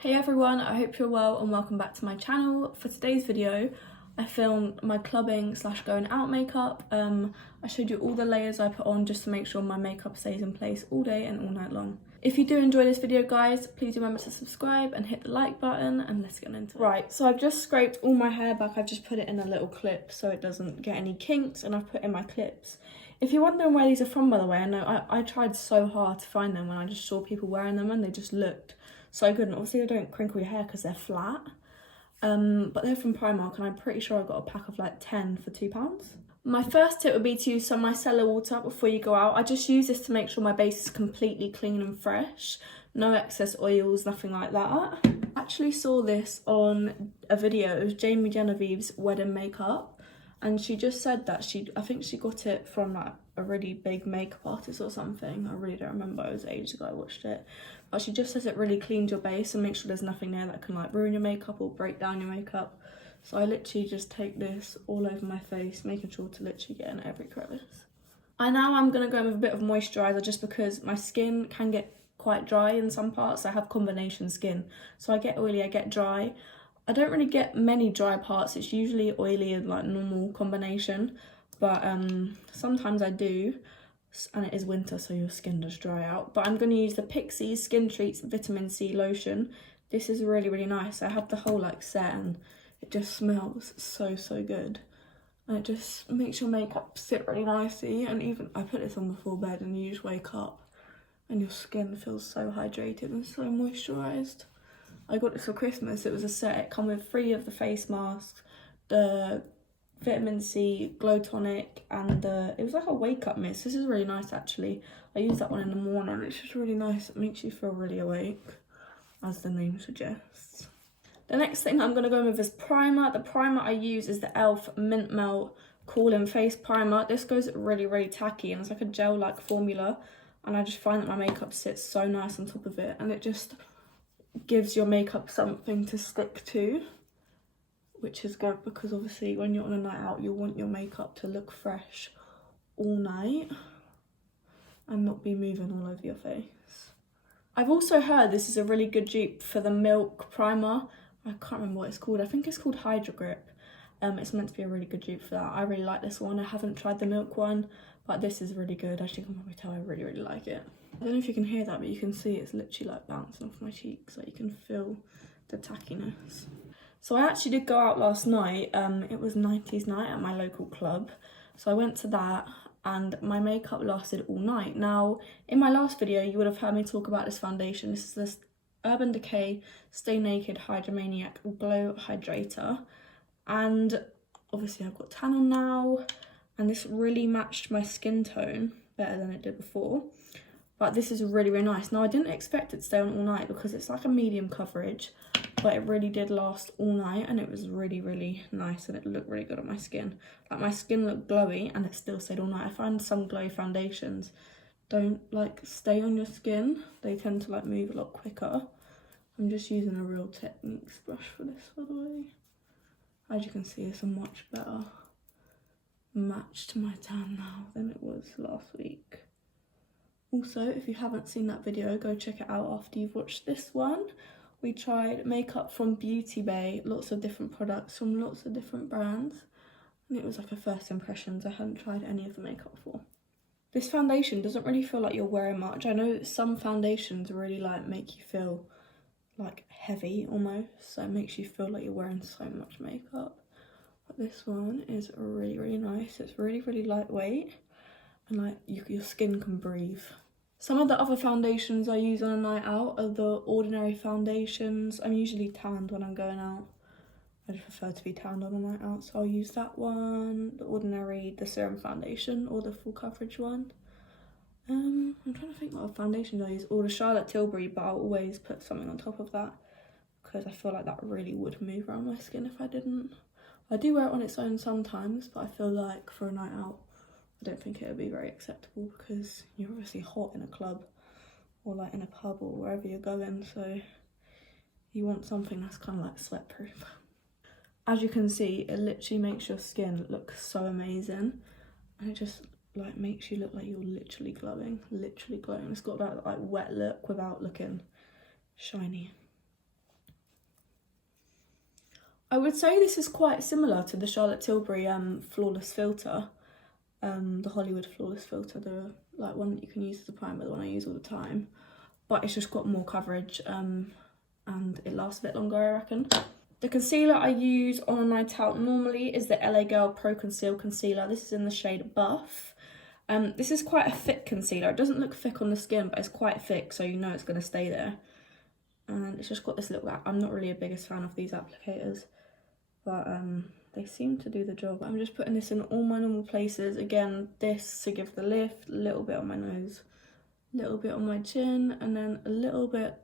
Hey everyone, I hope you're well and welcome back to my channel. For today's video, I filmed my clubbing / going out makeup. I showed you all the layers I put on just to make sure my makeup stays in place all day and all night long. If you do enjoy this video guys, please remember to subscribe and hit the like button and let's get into it. Right, so I've just scraped all my hair back. I've just put it in a little clip so it doesn't get any kinks, and I've put in my clips. If you're wondering where these are from, by the way, I know I tried so hard to find them when I just saw people wearing them and they just looked so good. And obviously they don't crinkle your hair because they're flat. But they're from Primark and I'm pretty sure I got a pack of like 10 for £2. My first tip would be to use some micellar water before you go out. I just use this to make sure my base is completely clean and fresh. No excess oils, nothing like that. I actually saw this on a video. It was Jamie Genevieve's wedding makeup. And she just said that I think she got it from like a really big makeup artist or something. I really don't remember, it was ages ago I watched it. But she just says it really cleans your base and makes sure there's nothing there that can like ruin your makeup or break down your makeup. So I literally just take this all over my face, making sure to literally get in every crevice. I'm going to go in with a bit of moisturiser just because my skin can get quite dry in some parts. I have combination skin, so I get oily, I get dry. I don't really get many dry parts. It's usually oily and like normal combination, but sometimes I do, and it is winter so your skin does dry out. But I'm going to use the Pixi Skin Treats Vitamin C Lotion. This is really nice. I have the whole like set and it just smells so good, and it just makes your makeup sit really nicely. And even I put this on before bed and you just wake up and your skin feels so hydrated and so moisturised. I got this for Christmas. It was a set. It came with 3 of the face masks, the vitamin C glow tonic, and it was like a wake up mist. This is really nice actually. I use that one in the morning. It's just really nice. It makes you feel really awake, as the name suggests. The next thing I'm going to go with is primer. The primer I use is the e.l.f. Mint Melt Cooling Face Primer. This goes really tacky and it's like a gel-like formula. And I just find that my makeup sits so nice on top of it. And it just gives your makeup something to stick to, which is good because obviously when you're on a night out, you want your makeup to look fresh all night and not be moving all over your face. I've also heard this is a really good dupe for the Milk Primer. I can't remember what it's called. I think it's called Hydra Grip. It's meant to be a really good dupe for that. I really like this one. I haven't tried the Milk one, but this is really good. As you can probably tell, I really like it. I don't know if you can hear that, but you can see it's literally like bouncing off my cheeks. Like you can feel the tackiness. So I actually did go out last night. It was 90s night at my local club. So I went to that and my makeup lasted all night. Now, in my last video, you would have heard me talk about this foundation. This is this Urban Decay Stay Naked Hydromaniac Glow Hydrator. And obviously I've got tan on now. And this really matched my skin tone better than it did before. But this is really nice. Now, I didn't expect it to stay on all night because it's like a medium coverage. But it really did last all night and it was really nice and it looked really good on my skin. Like my skin looked glowy and it still stayed all night. I find some glow foundations don't like stay on your skin. They tend to like move a lot quicker. I'm just using a Real Techniques brush for this, by the way. As you can see, it's a much better match to my tan now than it was last week. Also, if you haven't seen that video, go check it out after you've watched this one. We tried makeup from Beauty Bay, lots of different products from lots of different brands. And it was like a first impressions. I hadn't tried any of the makeup before. This foundation doesn't really feel like you're wearing much. I know some foundations really like make you feel like heavy almost. So it makes you feel like you're wearing so much makeup. But this one is really nice. It's really lightweight. And like your skin can breathe. Some of the other foundations I use on a night out are the Ordinary foundations. I'm usually tanned when I'm going out. I just prefer to be tanned on a night out, so I'll use that one, the Ordinary, the Serum Foundation, or the full coverage one. I'm trying to think what other foundations I use, or the Charlotte Tilbury, but I'll always put something on top of that because I feel like that really would move around my skin if I didn't. I do wear it on its own sometimes, but I feel like for a night out, I don't think it would be very acceptable because you're obviously hot in a club or like in a pub or wherever you're going, so you want something that's kind of like sweat proof. As you can see, it literally makes your skin look so amazing and it just like makes you look like you're literally glowing. It's got that like wet look without looking shiny. I would say this is quite similar to the Charlotte Tilbury Flawless Filter, the Hollywood Flawless Filter, the one that you can use as a primer, the one I use all the time. But it's just got more coverage and it lasts a bit longer, I reckon. The concealer I use on a night out normally is the LA Girl Pro Conceal Concealer. This is in the shade Buff. This is quite a thick concealer. It doesn't look thick on the skin, but it's quite thick, so you know it's going to stay there. And it's just got this little, I'm not really a biggest fan of these applicators, but they seem to do the job. I'm just putting this in all my normal places. Again, this to give the lift, a little bit on my nose, a little bit on my chin, and then a little bit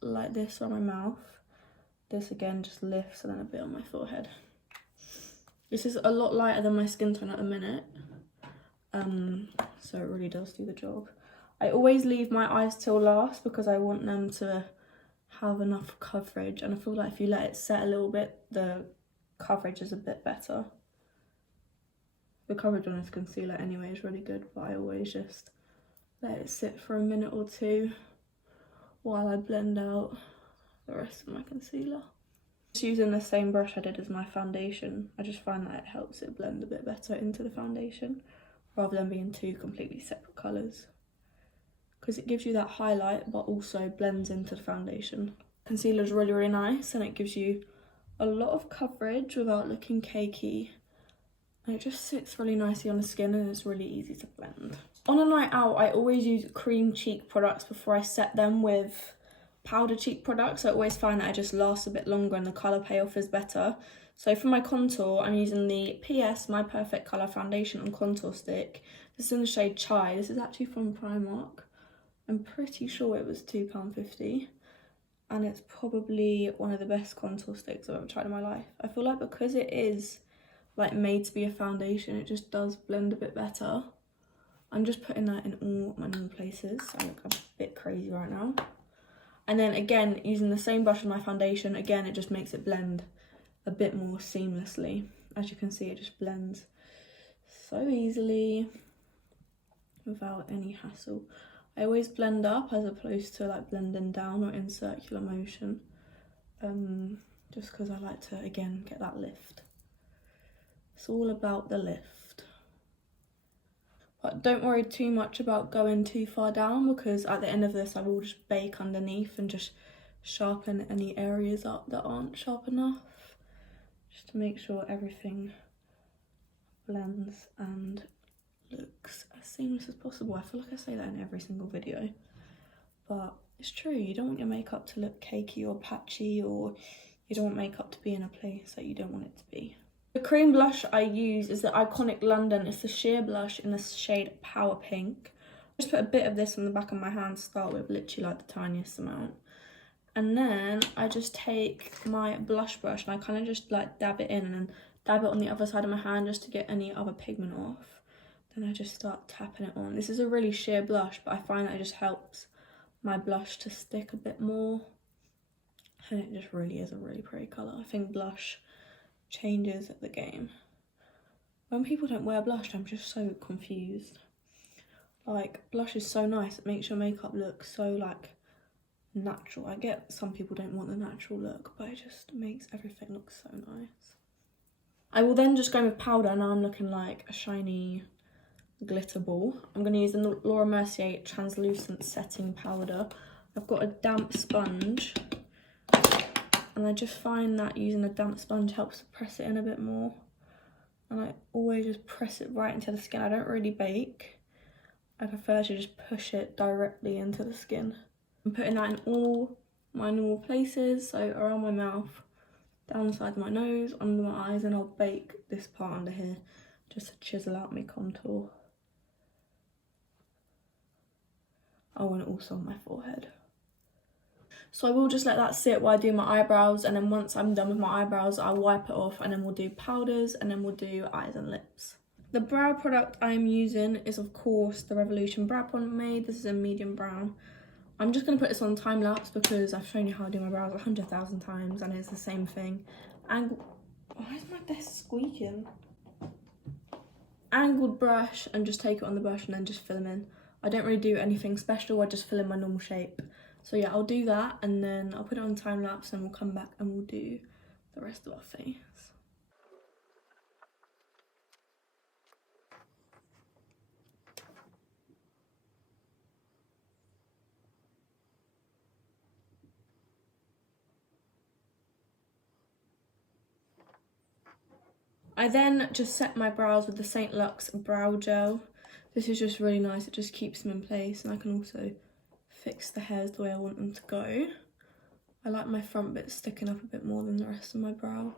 like this on my mouth. This again just lifts, and then a bit on my forehead. This is a lot lighter than my skin tone at the minute, so it really does do the job. I always leave my eyes till last because I want them to have enough coverage, and I feel like if you let it set a little bit, the coverage is a bit better. The coverage on this concealer anyway is really good, but I always just let it sit for a minute or two while I blend out the rest of my concealer. Just using the same brush I did as my foundation, I just find that it helps it blend a bit better into the foundation rather than being two completely separate colours, because it gives you that highlight but also blends into the foundation. Concealer is really nice, and it gives you a lot of coverage without looking cakey, and it just sits really nicely on the skin and it's really easy to blend. On a night out, I always use cream cheek products before I set them with powder cheek products. I always find that it just lasts a bit longer and the colour payoff is better. So for my contour, I'm using the PS My Perfect Colour Foundation and Contour Stick. This is in the shade Chai. This is actually from Primark. I'm pretty sure it was £2.50. And it's probably one of the best contour sticks I've ever tried in my life. I feel like because it is like made to be a foundation, it just does blend a bit better. I'm just putting that in all my normal places. I look a bit crazy right now. And then again, using the same brush as my foundation, again, it just makes it blend a bit more seamlessly. As you can see, it just blends so easily without any hassle. I always blend up as opposed to like blending down or in circular motion, just because I like to, again, get that lift. It's all about the lift. But don't worry too much about going too far down, because at the end of this I will just bake underneath and just sharpen any areas up that aren't sharp enough, just to make sure everything blends and looks as seamless as possible. I feel like I say that in every single video, but it's true. You don't want your makeup to look cakey or patchy, or you don't want makeup to be in a place that you don't want it to be. The cream blush I use is the Iconic London. It's the sheer blush in the shade Power Pink. I just put a bit of this on the back of my hand to start with, literally like the tiniest amount. And then I just take my blush brush and I kind of just like dab it in and then dab it on the other side of my hand just to get any other pigment off. Then I just start tapping it on. This is a really sheer blush, but I find that it just helps my blush to stick a bit more. And it just really is a really pretty colour. I think blush changes the game. When people don't wear blush, I'm just so confused. Like, blush is so nice. It makes your makeup look so, like, natural. I get some people don't want the natural look, but it just makes everything look so nice. I will then just go with powder. Now I'm looking like a shiny glitter ball. I'm going to use the Laura Mercier translucent setting powder. I've got a damp sponge, and I just find that using a damp sponge helps to press it in a bit more, and I always just press it right into the skin. I don't really bake. I prefer to just push it directly into the skin. I'm putting that in all my normal places, so around my mouth, down the side of my nose, under my eyes, and I'll bake this part under here just to chisel out my contour. I want it also on my forehead. So I will just let that sit while I do my eyebrows, and then once I'm done with my eyebrows, I'll wipe it off, and then we'll do powders, and then we'll do eyes and lips. The brow product I'm using is, of course, the Revolution Brow Pomade. This is in medium brown. I'm just going to put this on time lapse because I've shown you how I do my brows 100,000 times and it's the same thing. And why is my desk squeaking? Angled brush, and just take it on the brush and then just fill them in. I don't really do anything special, I just fill in my normal shape. So yeah, I'll do that and then I'll put it on time lapse and we'll come back and we'll do the rest of our face. I then just set my brows with the St. Lux Brow Gel. This is just really nice, it just keeps them in place, and I can also fix the hairs the way I want them to go. I like my front bit sticking up a bit more than the rest of my brow.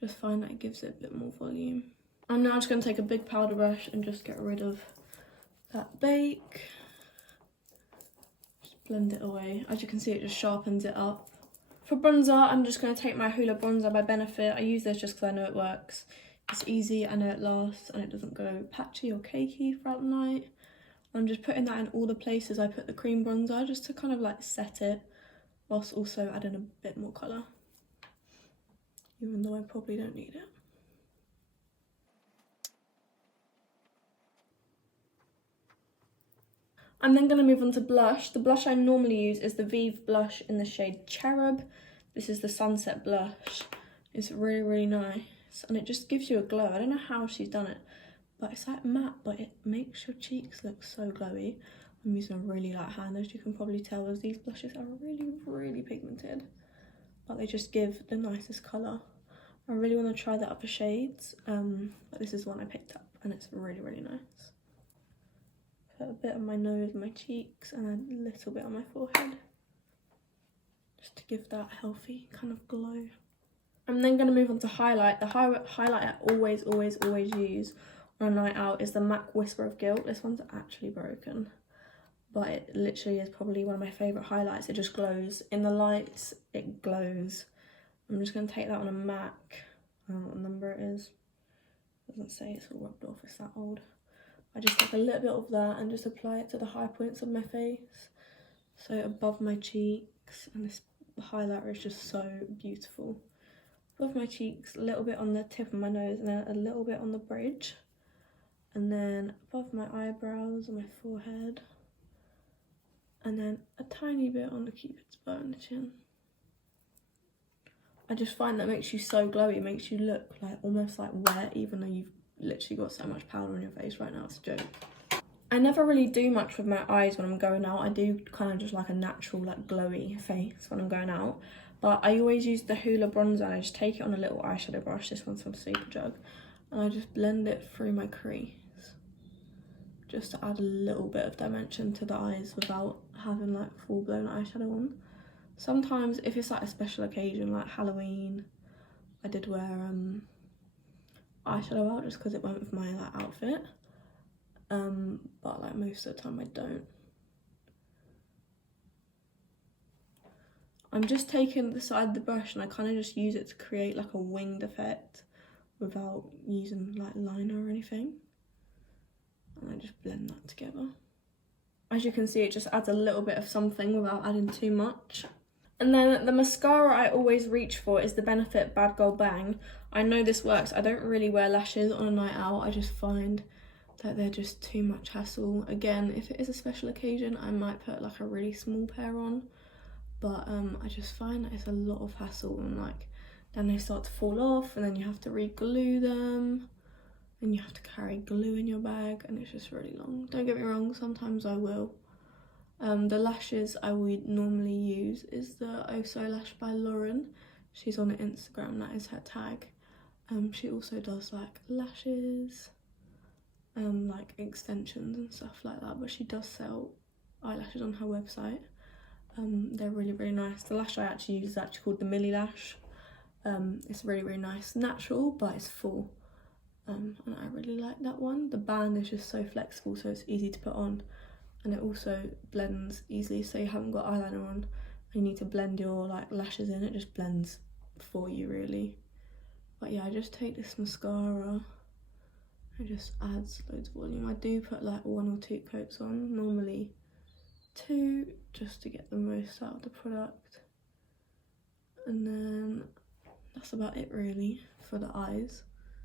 Just find that it gives it a bit more volume. I'm now just going to take a big powder brush and just get rid of that bake. Just blend it away. As you can see, it just sharpens it up. For bronzer, I'm just going to take my Hoola Bronzer by Benefit. I use this just because I know it works. It's easy, I know it lasts, and it doesn't go patchy or cakey throughout the night. I'm just putting that in all the places I put the cream bronzer, just to kind of like set it, whilst also adding a bit more colour. Even though I probably don't need it. I'm then going to move on to blush. The blush I normally use is the Vive blush in the shade Cherub. This is the Sunset blush. It's really, really nice, and it just gives you a glow. I don't know how she's done it, but it's like matte, but it makes your cheeks look so glowy. I'm using a really light hand, as you can probably tell, as these blushes are really, really pigmented, but they just give the nicest colour. I really want to try the upper shades, but this is one I picked up, and it's really, really nice. Put a bit on my nose, my cheeks, and a little bit on my forehead, just to give that healthy kind of glow. I'm then going to move on to highlight. The highlight I always use on a night out is the MAC Whisper of Guilt. This one's actually broken, but it literally is probably one of my favourite highlights. It just glows. In the lights, it glows. I'm just going to take that on a MAC. I don't know what number it is. It doesn't say, it's all rubbed off, it's that old. I just take a little bit of that and just apply it to the high points of my face. So above my cheeks, and the highlighter is just so beautiful. Above my cheeks, a little bit on the tip of my nose, and then a little bit on the bridge. And then above my eyebrows and my forehead. And then a tiny bit on the cupid's bow and the chin. I just find that makes you so glowy. It makes you look like almost like wet, even though you've literally got so much powder on your face right now. It's a joke. I never really do much with my eyes when I'm going out. I do kind of just like a natural, like glowy face when I'm going out. But I always use the Hoola bronzer, and I just take it on a little eyeshadow brush. This one's from Superdrug. And I just blend it through my crease, just to add a little bit of dimension to the eyes without having like full-blown eyeshadow on. Sometimes if it's like a special occasion like Halloween, I did wear eyeshadow out just because it went with my like outfit. But like most of the time I don't. I'm just taking the side of the brush and I kind of just use it to create like a winged effect without using like liner or anything. And I just blend that together. As you can see, it just adds a little bit of something without adding too much. And then the mascara I always reach for is the Benefit Bad Girl Bang. I know this works. I don't really wear lashes on a night out. I just find that they're just too much hassle. Again, if it is a special occasion, I might put like a really small pair on. But I just find that it's a lot of hassle, and like then they start to fall off, and then you have to re-glue them, and you have to carry glue in your bag, and it's just really long. Don't get me wrong, sometimes I will. The lashes I would normally use is the Oh So Lash by Lauren. She's on Instagram, that is her tag. She also does like lashes, like extensions and stuff like that, but she does sell eyelashes on her website. They're really, really nice. The lash I actually use is actually called the Millie Lash. It's really, really nice. Natural, but it's full. And I really like that one. The band is just so flexible, so it's easy to put on. And it also blends easily, so you haven't got eyeliner on and you need to blend your like lashes in. It just blends for you, really. But yeah, I just take this mascara. It just adds loads of volume. I do put like 1 or 2 coats on, normally 2, just to get the most out of the product. And then that's about it really for the eyes.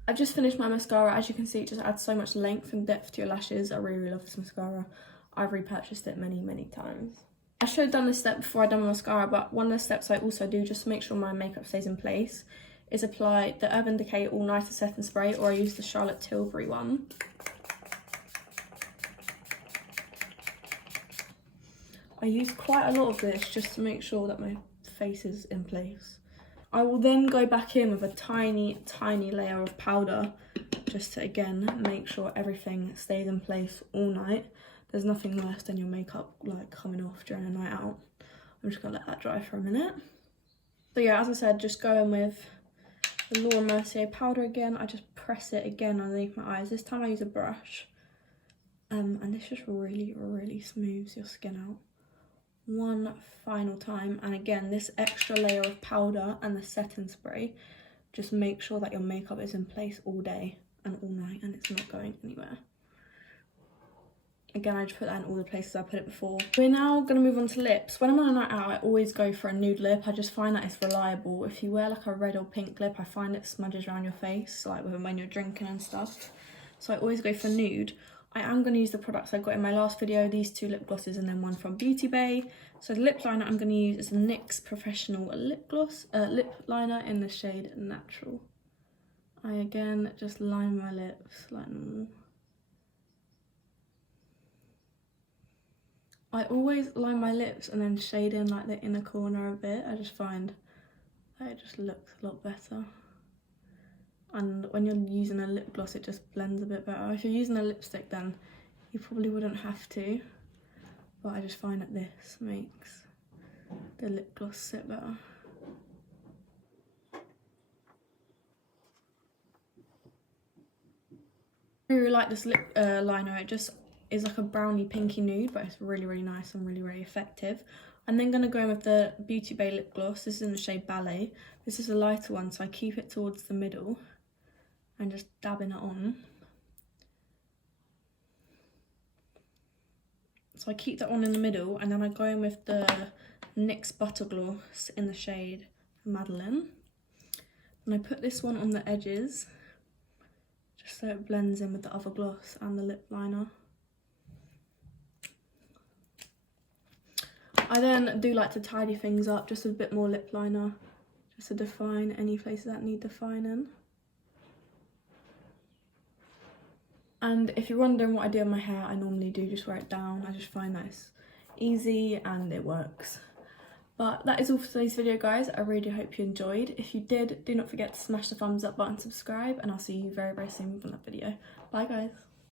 I've just finished my mascara. As you can see, it just adds so much length and depth to your lashes. I really, really love this mascara. I've repurchased it many, many times. I should have done this step before I done my mascara, but one of the steps I also do just to make sure my makeup stays in place is apply the Urban Decay All Nighter Setting Spray, or I use the Charlotte Tilbury one. I use quite a lot of this just to make sure that my face is in place. I will then go back in with a tiny layer of powder just to again make sure everything stays in place all night. There's nothing worse than your makeup like coming off during a night out. I'm just gonna let that dry for a minute. So yeah, as I said, just go in with the Laura Mercier powder again. I just press it again underneath my eyes. This time I use a brush. And this just really smooths your skin out. One final time, and again, this extra layer of powder and the setting spray just make sure that your makeup is in place all day and all night and it's not going anywhere. Again, I just put that in all the places I put it before. We're now going to move on to lips. When I'm on a night out, I always go for a nude lip. I just find that it's reliable. If you wear like a red or pink lip, I find it smudges around your face, like when you're drinking and stuff. So I always go for nude. I am going to use the products I got in my last video, these 2 lip glosses and then one from Beauty Bay. So the lip liner I'm going to use is a NYX Professional lip liner in the shade Natural. I again just line my lips like normal. I always line my lips and then shade in like the inner corner a bit. I just find that it just looks a lot better. And when you're using a lip gloss, it just blends a bit better. If you're using a lipstick, then you probably wouldn't have to. But I just find that this makes the lip gloss sit better. I really like this lip liner. It just is like a brownie pinky nude, but it's really nice and really effective. I'm then going to go in with the Beauty Bay lip gloss. This is in the shade Ballet. This is a lighter one, so I keep it towards the middle and just dabbing it on. So I keep that on in the middle, and then I go in with the NYX Butter Gloss in the shade Madeline. And I put this one on the edges, just so it blends in with the other gloss and the lip liner. I then do like to tidy things up, just with a bit more lip liner, just to define any places that need defining. And if you're wondering what I do with my hair, I normally do just wear it down. I just find that it's easy and it works. But that is all for today's video, guys. I really hope you enjoyed. If you did, do not forget to smash the thumbs up button, subscribe, and I'll see you very soon with another video. Bye, guys.